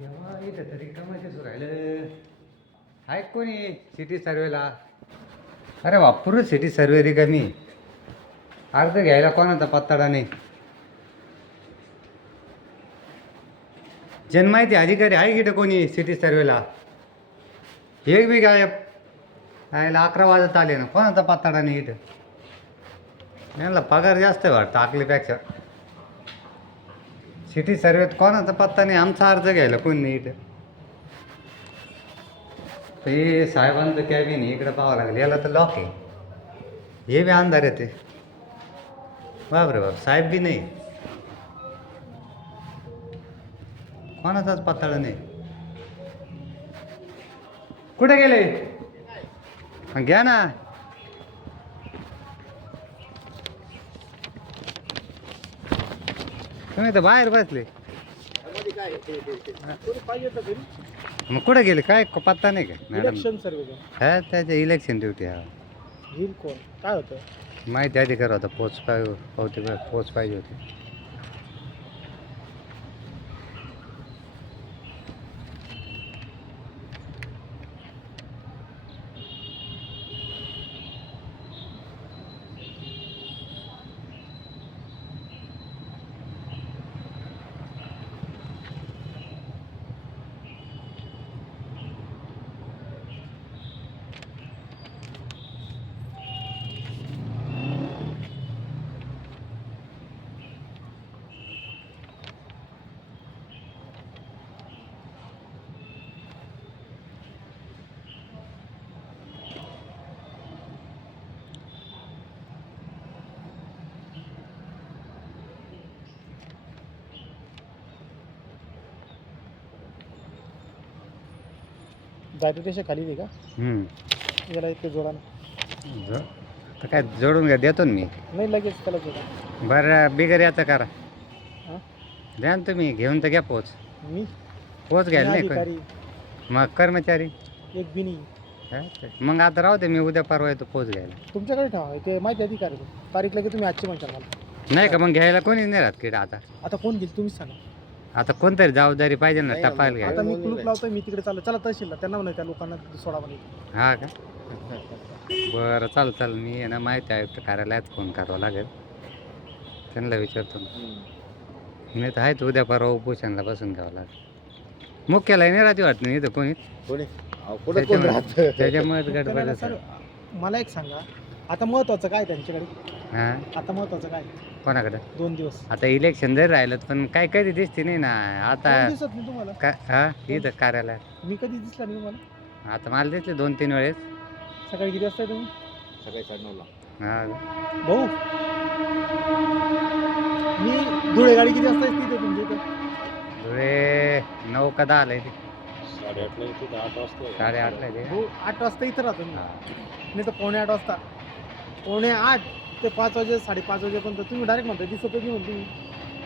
तेव्हा इथं तरी कमायचं राहिलं आहे कोणी सिटी सर्वेला. अरे वापरू सिटी सर्वे रिकामी अर्ज घ्यायला कोणाचा पत्ताडा नाही. जनमाहिती अधिकारी आहे की कोणी सिटी सर्वेला? एक बी गायब. यायला 11 वाजत आले ना, कोणाचा पत्ताडा नाही इथं. यांना पगार जास्त आहे वाटतं आकलीपेक्षा. सिटी सर्वेत कोणाचा पत्ता नाही, आमचा अर्ज घ्यायला कोणी नाही इथं. हे साहेबांचं कॅबिन इकडं पाहावं लागेल. याला तर लॉक आहे. हे बी अंधार येते. बापरे बाप, साहेब बी नाही, कोणाचाच पत्ता नाही. कुठे गेले? घ्या ना. तुम्ही तर बाहेर बसले. मग कुठे गेले? काय पत्ता नाही का मॅडम? इलेक्शन सर्वे हा, त्याच्या इलेक्शन ड्युटी. हा, घेईल कोण? काय होतं? माहिती अधिकार होता. पोच पाहिजे होती. जायचं त्याच्या खाली नाही का? याला इतके जोडा तर काय जोडून घ्या, देतो ना मी. नाही, लगेच त्याला जोडा. बरं बिगर याचं करा. हां, द्या ना तुम्ही, घेऊन तर घ्या पोच. मी पोच घ्यायला नाही अधिकारी कोणी. मग कर्मचारी एक बिनी हा, मग आता राहू दे, मी उद्या परवा येतो पोच घ्यायला. तुमच्याकडे ठेवा. ते माहिती अधिकारी तारीख लगे तुम्ही आजची म्हणता मला. नाही का मग घ्यायला कोणीच नाही राहत किडा आता. आता कोण घेईल तुम्हीच सांगा. आता कोणतरी जबाबदारी पाहिजे ना टपायला घ्यायला. आता मी कुलूप लावतोय, मी तिकडे चला तहसीलला. त्यांना म्हणा त्या लोकांना सोडा म्हणे. हा का? बरं, चाल मी आहे ना माहिती आयुक्त कार्यालयात फोन करावा लागेल. त्यांना विचारतो नाही तर आहेत उद्या परवा उपोषणला बसून घ्यावं लागेल. मुख्याला नाही राहते वाटत नाही इथं कोणी. त्याच्यामुळे गडबड. सर मला एक सांगा, आता महत्वाचं काय त्यांच्याकडे? हां, आता महत्वाचं काय? कोणाकडे? 2 दिवस. आता इलेक्शन जरी राहिलं पण काय कधी दिसते नाही ना आता. 2 दिवसात नाही तुम्हाला? का हा इथं कार्यालयात मी कधी दिसला नाही तुम्हाला? आता मला दिसले 2-3 वेळेस. सकाळी किती वाजता तुम्ही? सकाळी 9:30ला. हा, भाऊ, मी धुळे गाडी किती वाजता येते तुमच्या इथं? धुळे 9 का 10 आलंय ते. 8:30ला येते तर 8 वाजता. 8:30ला आहे ते. भाऊ 8 वाजता इथं राहतो मी. हा. नाही तर 7:45 वाजता. 7:45 ते 5 वाजे 5:30 वाजेपर्यंत तुम्ही डायरेक्ट म्हणता दिसत नाही म्हणते मी.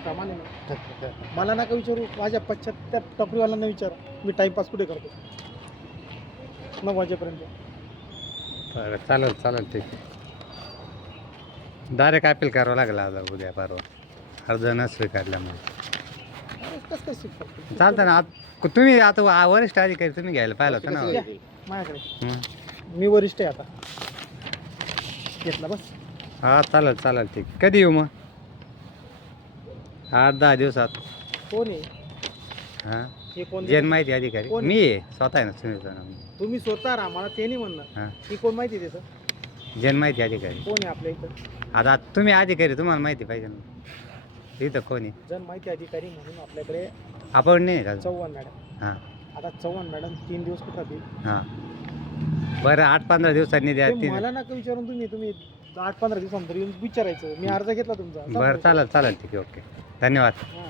कामाने नाही. मला नका विचारू, माझ्या पश्चात टपरीवाल्यांना विचारा. मी टाईमपास कुठे करतो 9 वाजेपर्यंत. बरं, चालेल ठीक. डायरेक्ट अपील करावं लागेल आता उद्या परवा अर्ज न स्वीकारल्यामुळे. कसं काय शिकतो? चालतं ना. तुम्ही आता वरिष्ठ अधिकारी तुम्ही घ्यायला पाहिलं होतं ना. या, माझ्याकडे हं. मी वरिष्ठ आहे आता. घेतला बस. हा, चालेल ठीक. कधी येऊ मग? 8-10 दिवसात. कोण आहे हां, हे? कोण? जनमाहिती अधिकारी कोण? मी आहे स्वतः आहे ना सुनील. तुम्ही स्वतः राहा, मला ते नाही म्हणणार. हां, ही कोण माहिती देतं? जनमाहिती अधिकारी. कोण आहे आपल्या इथं? आता तुम्ही अधिकारी, तुम्हाला माहिती पाहिजे ना इथं कोणी. जन माहिती अधिकारी म्हणून आपल्याकडे आपण नाही का? चव्हाण मॅडम. हां आता चव्हाण मॅडम 3 दिवस कुठं राहतील? हां, बरं 8-15 दिवसांनी द्या. ते मला नका विचारून, तुम्ही 8-15 दिवसांनंतर येऊन विचारायचं. मी अर्ज घेतला तुमचा. बरं, चालेल ठीक आहे. ओके, धन्यवाद. हां.